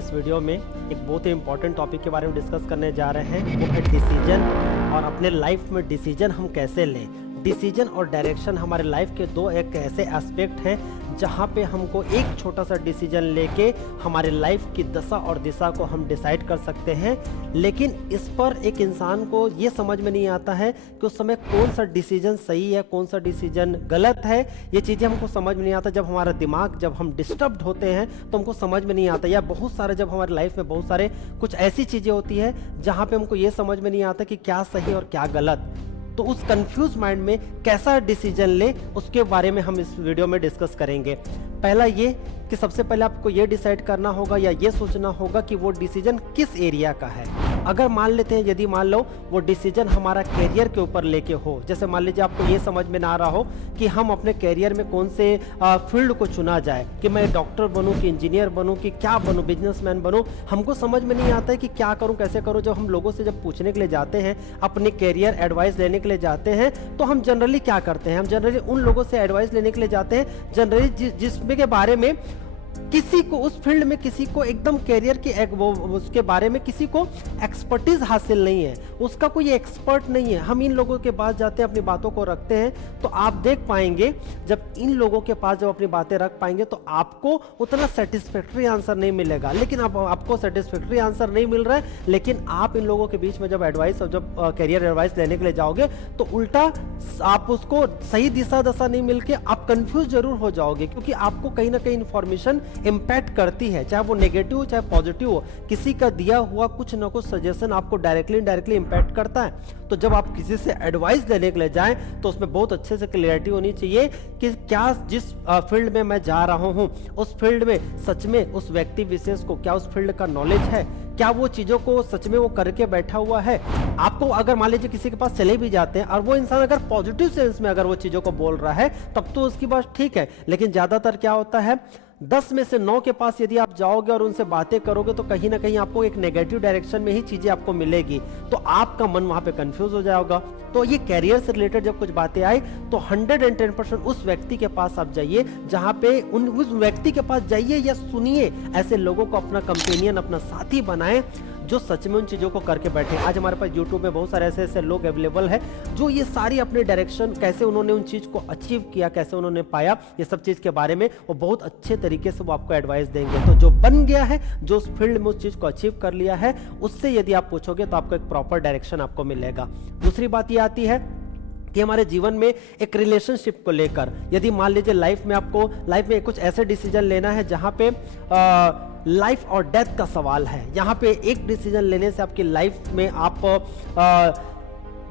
इस वीडियो में एक बहुत ही इंपॉर्टेंट टॉपिक के बारे में डिस्कस करने जा रहे हैं, वो है डिसीजन। और अपने लाइफ में डिसीजन हम कैसे लें। डिसीजन और डायरेक्शन हमारे लाइफ के दो एक ऐसे एस्पेक्ट हैं जहाँ पे हमको एक छोटा सा डिसीजन लेके हमारे लाइफ की दशा और दिशा को हम डिसाइड कर सकते हैं। लेकिन इस पर एक इंसान को ये समझ में नहीं आता है कि उस समय कौन सा डिसीजन सही है, कौन सा डिसीजन गलत है। ये चीज़ें हमको समझ में नहीं आता। जब हमारा दिमाग, जब हम डिस्टर्ब्ड होते हैं तो हमको समझ में नहीं आता। या बहुत सारे, जब हमारी लाइफ में बहुत सारे कुछ ऐसी चीज़ें होती है जहाँ पे हमको ये समझ में नहीं आता कि क्या सही और क्या गलत। तो उस कंफ्यूज माइंड में कैसा डिसीजन ले, उसके बारे में हम इस वीडियो में डिस्कस करेंगे। पहला ये कि सबसे पहले आपको ये डिसाइड करना होगा या ये सोचना होगा कि वो डिसीजन किस एरिया का है। अगर मान लेते हैं, यदि मान लो वो डिसीजन हमारा कैरियर के ऊपर लेके हो, जैसे मान लीजिए आपको ये समझ में ना आ रहा हो कि हम अपने कैरियर में कौन से फील्ड को चुना जाए, कि मैं डॉक्टर बनूं कि इंजीनियर बनूं कि क्या बनूं, बिजनेसमैन बनूं। हमको समझ में नहीं आता है कि क्या करूं, कैसे करूं। जब हम लोगों से जब पूछने के लिए जाते हैं, अपने कैरियर एडवाइस लेने के लिए जाते हैं, तो हम जनरली क्या करते हैं, हम जनरली उन लोगों से एडवाइस लेने के लिए जाते हैं जनरली जिसमें के बारे में किसी को, उस फील्ड में किसी को एकदम कैरियर की उसके बारे में किसी को एक्सपर्टीज हासिल नहीं है, उसका कोई एक्सपर्ट नहीं है। हम इन लोगों के पास जाते हैं, अपनी बातों को रखते हैं, तो आप देख पाएंगे जब इन लोगों के पास जब अपनी बातें रख पाएंगे तो आपको उतना सेटिस्फैक्ट्री आंसर नहीं मिलेगा। लेकिन अब आपको सेटिस्फैक्ट्री आंसर नहीं मिल रहा है, लेकिन आप इन लोगों के बीच में जब एडवाइस और जब कैरियर एडवाइस लेने के लिए जाओगे तो उल्टा आप उसको सही दिशा दशा नहीं मिलके आप कंफ्यूज जरूर हो जाओगे, क्योंकि आपको कहीं ना कहीं इंफॉर्मेशन इंपैक्ट करती है, चाहे वो नेगेटिव हो चाहे पॉजिटिव हो। किसी का दिया हुआ कुछ ना कुछ सजेशन आपको डायरेक्टली इनडायरेक्टली इंपैक्ट करता है। तो जब आप किसी से एडवाइस लेने के लिए जाएं तो उसमें बहुत अच्छे से क्लियरिटी होनी चाहिए कि क्या जिस फील्ड में मैं जा रहा हूं उस फील्ड में सच में उस व्यक्ति विशेष को क्या उस फील्ड का नॉलेज है, क्या वो चीजों को सच में वो करके बैठा हुआ है। आपको अगर मान लीजिए किसी के पास चले भी जाते हैं और वो इंसान अगर पॉजिटिव सेंस में अगर वो चीजों को बोल रहा है तब तो उसकी बात ठीक है। लेकिन ज्यादातर क्या होता है, 10 में से 9 के पास यदि आप जाओगे और उनसे बातें करोगे तो कहीं ना कहीं आपको एक नेगेटिव डायरेक्शन में ही चीजें आपको मिलेगी, तो आपका मन वहां पे कंफ्यूज हो जाएगा। तो ये कैरियर से रिलेटेड जब कुछ बातें आए तो 110% उस व्यक्ति के पास आप जाइए, जहां पे उस व्यक्ति के पास जाइए या सुनिए, ऐसे लोगों को अपना कंपेनियन, अपना साथी बनाएं जो सच में उन चीजों को करके बैठे। आज हमारे पास YouTube में बहुत सारे ऐसे ऐसे लोग अवेलेबल है जो ये सारी अपने डायरेक्शन, कैसे उन्होंने उन चीज को अचीव किया, कैसे उन्होंने पाया, ये सब चीज के बारे में वो बहुत अच्छे तरीके से वो आपको एडवाइस देंगे। तो जो बन गया है, जो उस फील्ड में उस चीज को अचीव कर लिया है, उससे यदि आप पूछोगे तो आपको एक प्रॉपर डायरेक्शन आपको मिलेगा। दूसरी बात ये आती है कि हमारे जीवन में एक रिलेशनशिप को लेकर, यदि मान लीजिए लाइफ में आपको लाइफ में कुछ ऐसे डिसीजन लेना है जहां पे लाइफ और डेथ का सवाल है। यहाँ पे एक डिसीजन लेने से आपकी लाइफ में आप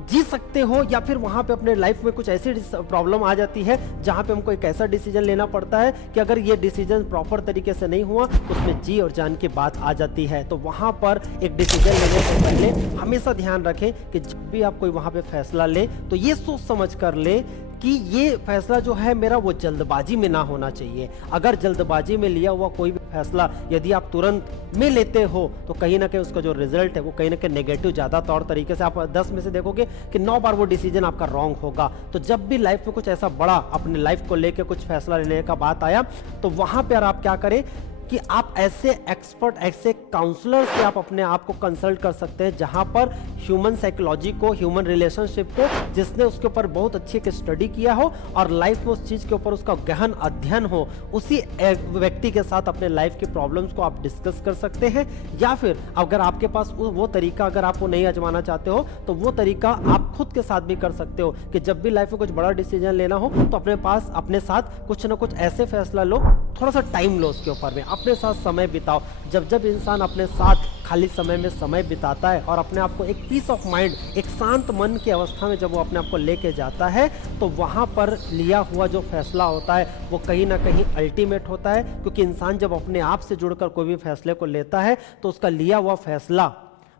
जी सकते हो, या फिर वहां पे अपने लाइफ में कुछ ऐसी प्रॉब्लम आ जाती है जहां पे हमको एक ऐसा डिसीजन लेना पड़ता है कि अगर ये डिसीजन प्रॉपर तरीके से नहीं हुआ तो उसमें जी और जान की बात आ जाती है। तो वहां पर एक डिसीजन लेने से पहले हमेशा ध्यान रखें कि जब भी आप कोई वहां पे फैसला ले तो ये सोच समझ कर ले कि ये फैसला जो है मेरा वो जल्दबाजी में ना होना चाहिए। अगर जल्दबाजी में लिया हुआ कोई भी फैसला यदि आप तुरंत में लेते हो तो कहीं ना कहीं उसका जो रिजल्ट है वो कहीं ना कहीं नेगेटिव ज्यादा तौर तरीके से, आप 10 में से देखोगे कि 9 बार वो डिसीजन आपका रॉन्ग होगा। तो जब भी लाइफ में कुछ ऐसा बड़ा अपने लाइफ को लेकर कुछ फैसला लेने का बात आया तो वहां पर आप क्या करें कि आप ऐसे एक्सपर्ट, ऐसे काउंसलर से आप अपने आप को कंसल्ट कर सकते हैं जहां पर ह्यूमन साइकोलॉजी को, ह्यूमन रिलेशनशिप को, जिसने उसके ऊपर बहुत अच्छी एक स्टडी किया हो और लाइफ में उस चीज के ऊपर उसका गहन अध्ययन हो, उसी व्यक्ति के साथ अपने लाइफ की प्रॉब्लम्स को आप डिस्कस कर सकते हैं। या फिर अगर आपके पास वो तरीका अगर आपको नहीं आजमाना चाहते हो तो वो तरीका आप खुद के साथ भी कर सकते हो कि जब भी लाइफ में कुछ बड़ा डिसीजन लेना हो तो अपने पास अपने साथ कुछ ना कुछ ऐसे फैसला लो, थोड़ा सा टाइम लो उसके ऊपर में, अपने साथ समय बिताओ। जब इंसान अपने साथ खाली समय में समय बिताता है और अपने आप को एक पीस ऑफ माइंड, एक शांत मन की अवस्था में जब वो अपने आप को लेके जाता है तो वहां पर लिया हुआ जो फैसला होता है वो कहीं ना कहीं अल्टीमेट होता है। क्योंकि इंसान जब अपने आप से जुड़कर कोई भी फैसले को लेता है तो उसका लिया हुआ फैसला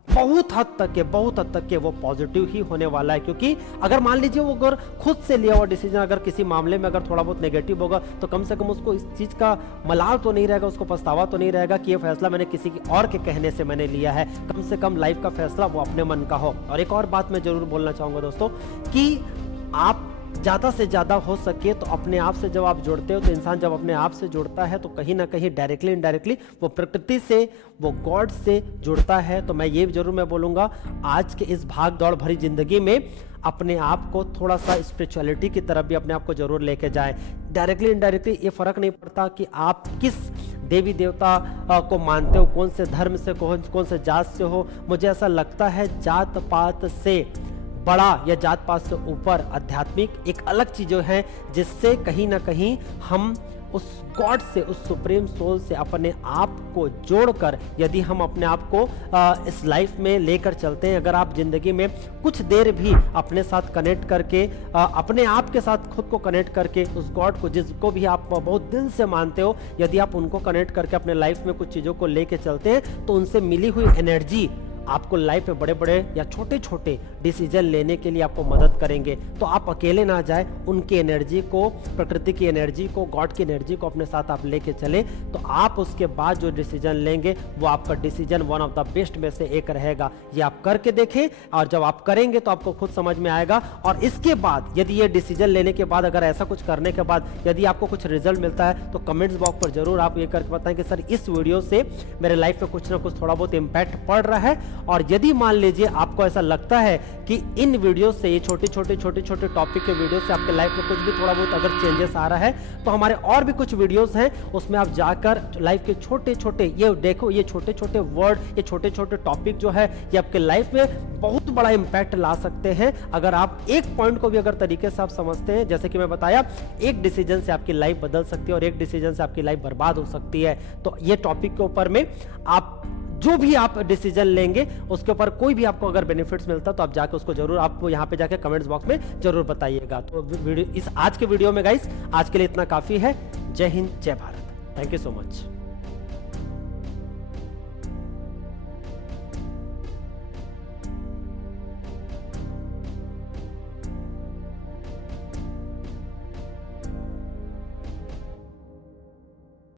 बहुत हद तक के वो पॉजिटिव ही होने वाला है। क्योंकि अगर मान लीजिए वो अगर खुद से लिया हुआ डिसीजन अगर किसी मामले में अगर थोड़ा बहुत नेगेटिव होगा तो कम से कम उसको इस चीज का मलाल तो नहीं रहेगा, उसको पछतावा तो नहीं रहेगा कि ये फैसला मैंने किसी की और के कहने से मैंने लिया है। कम से कम लाइफ का फैसला वो अपने मन का हो। और एक और बात मैं जरूर बोलना चाहूंगा दोस्तों कि आप ज़्यादा से ज़्यादा हो सके तो अपने आप से जब आप जुड़ते हो, तो इंसान जब अपने आप से जुड़ता है तो कहीं ना कहीं डायरेक्टली इनडायरेक्टली वो प्रकृति से, वो गॉड से जुड़ता है। तो मैं ये जरूर मैं बोलूँगा, आज के इस भाग दौड़ भरी ज़िंदगी में अपने आप को थोड़ा सा स्पिरिचुअलिटी की तरफ भी अपने आप को जरूर लेके जाएं। डायरेक्टली इनडायरेक्टली ये फ़र्क नहीं पड़ता कि आप किस देवी देवता को मानते हो, कौन से धर्म से, कौन से जात से हो। मुझे ऐसा लगता है जात पात से बड़ा या जात पात से ऊपर आध्यात्मिक एक अलग चीज़ें हैं, जिससे कहीं ना कहीं हम उस गॉड से, उस सुप्रीम सोल से अपने आप को जोड़कर यदि हम अपने आप को इस लाइफ में लेकर चलते हैं, अगर आप जिंदगी में कुछ देर भी अपने साथ कनेक्ट करके, अपने आप के साथ खुद को कनेक्ट करके, उस गॉड को जिसको भी आप बहुत दिल से मानते हो, यदि आप उनको कनेक्ट करके अपने लाइफ में कुछ चीज़ों को लेके चलते हैं, तो उनसे मिली हुई एनर्जी आपको लाइफ में बड़े बड़े या छोटे छोटे डिसीजन लेने के लिए आपको मदद करेंगे। तो आप अकेले ना जाए, उनकी एनर्जी को, प्रकृति की एनर्जी को, गॉड की एनर्जी को अपने साथ आप लेके चले, तो आप उसके बाद जो डिसीजन लेंगे वो आपका decision one of the best में से एक रहेगा। ये आप करके देखें, और जब आप करेंगे तो आपको खुद समझ में आएगा। और इसके बाद यदि ये डिसीजन लेने के बाद, अगर ऐसा कुछ करने के बाद यदि आपको कुछ रिजल्ट मिलता है, तो कमेंट्स बॉक्स पर जरूर आप ये करके बताएं कि सर इस वीडियो से मेरे लाइफ में कुछ ना कुछ थोड़ा बहुत इंपैक्ट पड़ रहा है। और यदि मान लीजिए आपको ऐसा लगता है कि इन वीडियो से, ये छोटे छोटे टॉपिक के वीडियो से आपके लाइफ में कुछ भी थोड़ा बहुत अगर चेंजेस आ रहा है, तो हमारे और भी कुछ वीडियोस हैं, उसमें आप जाकर लाइफ के छोटे छोटे, ये देखो, ये छोटे छोटे वर्ड, ये छोटे छोटे टॉपिक जो है, ये आपके लाइफ में बहुत बड़ा इंपैक्ट ला सकते हैं। अगर आप एक पॉइंट को भी अगर तरीके से आप समझते हैं, जैसे कि मैं बताया, एक डिसीजन से आपकी लाइफ बदल सकती है और एक डिसीजन से आपकी लाइफ बर्बाद हो सकती है। तो ये टॉपिक के ऊपर में आप जो भी आप डिसीजन लेंगे, उसके ऊपर कोई भी आपको अगर बेनिफिट्स मिलता, तो आप जाके उसको जरूर, आप यहाँ पे जाके कमेंट्स बॉक्स में जरूर बताइएगा। तो वीडियो, इस आज के वीडियो में गाइस, आज के लिए इतना काफी है। जय हिंद, जय Bharat. Thank you so much.